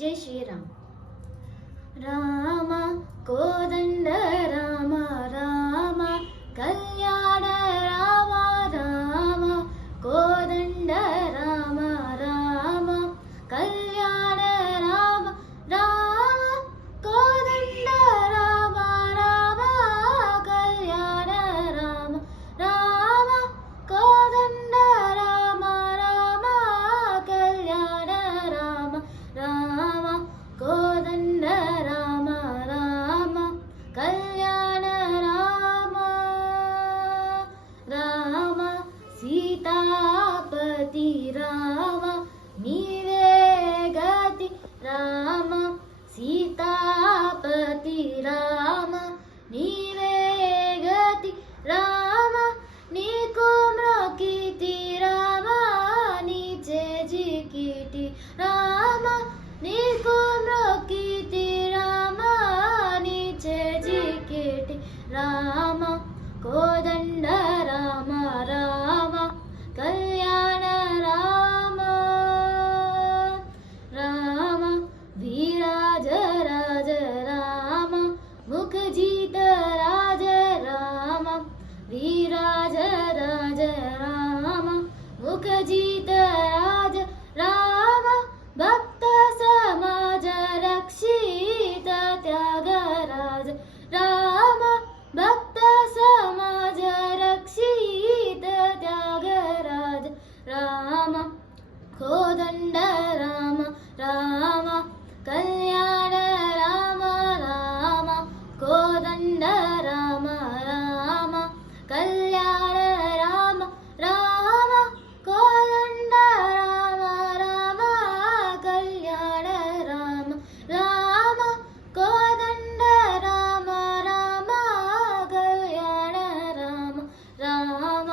जय श्री राम. राम कोदंड राम राम कल्याण राम राम कोदंड राम राम कल्याण राम राम कोदंड राम राम कल्याण राम राम कोदंड राम राम कल्याण राम राम कोदंड राम राम कल्याण राम राम सीतापति राम नीवे गति राम सीतापति राम नीवे गति राम नीको म्रोकिति राम नीचे जिकिति राम नीको म्रोकिति राम नीचे जिकिति राम कोदंड राम राम कल्याण राम राम वीराज राज राम मुखजीत राज राम वीराज राज राम मुखजीत राज राम भक्त समाज रक्षित त्यागराज राम भक्त समाज रक्षित त्यागराज राम कोदंड राम राम कल्याण राम राम कोदंड राम राम कल्याण राम राम कोदंड राम राम कल्याण राम राम कोदंड राम राम कल्याण राम राम